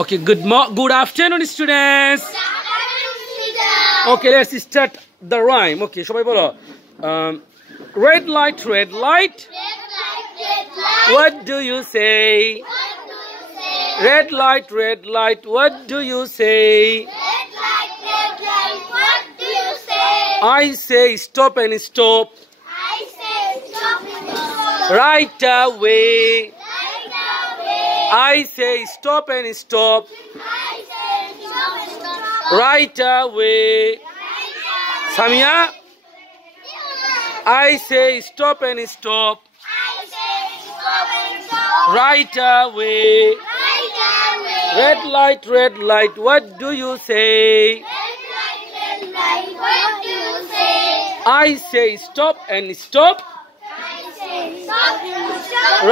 Okay, good afternoon, students. Okay, let's start the rhyme. Okay, সবাই বলো red light, red light. What do you say? Red light, what do you say? I say stop and stop. Right away. I say stop and stop. Right away. Samia. I say stop and stop. Right away. Red light, what do you say? I say stop and stop.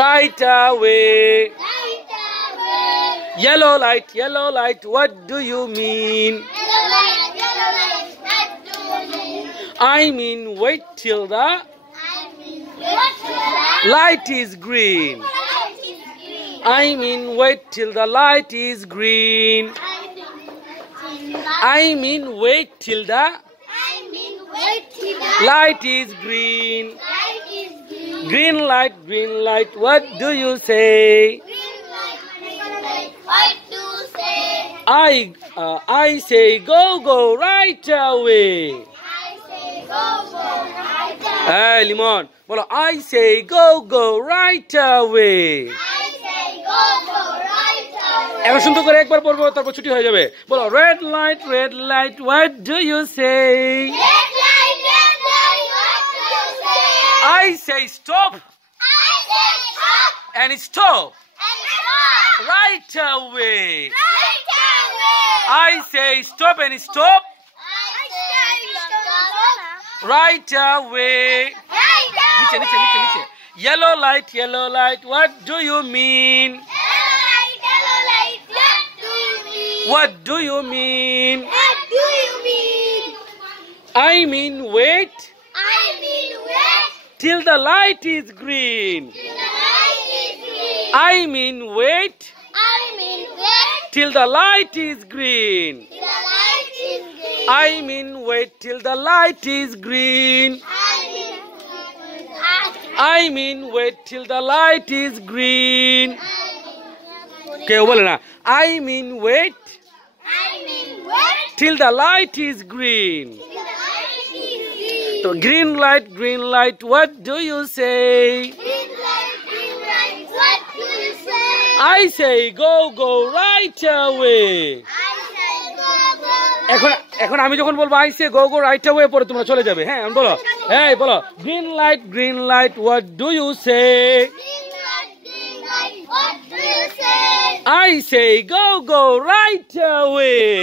Right away. Yellow light, what do you mean? I mean wait till the light is green. I mean wait till the light is green. I mean wait till the light is green. Green light, what do you say? I say go right away. Hey, Limon. Bolo, I say go right away. এখন সুন্দর করে একবার পড়বো তারপর ছুটি হয়ে যাবে বলো red light what do you say I say stop and stop right away I say stop and stop right away niche yellow light what do you mean What do you mean? I mean wait. Till the light is green. I mean wait. Till the light is green. I mean wait till the light is green. I mean wait till the light is green. Okay, bole na. I mean wait. Till the light is green. So green light, what do you say? What do you say? I say go right away. এখন আমি যখন বলবো I say go right away পরে তোমরা চলে যাবে হ্যাঁ বলো এই বলো green light what do you say? What do you say? I say go right away.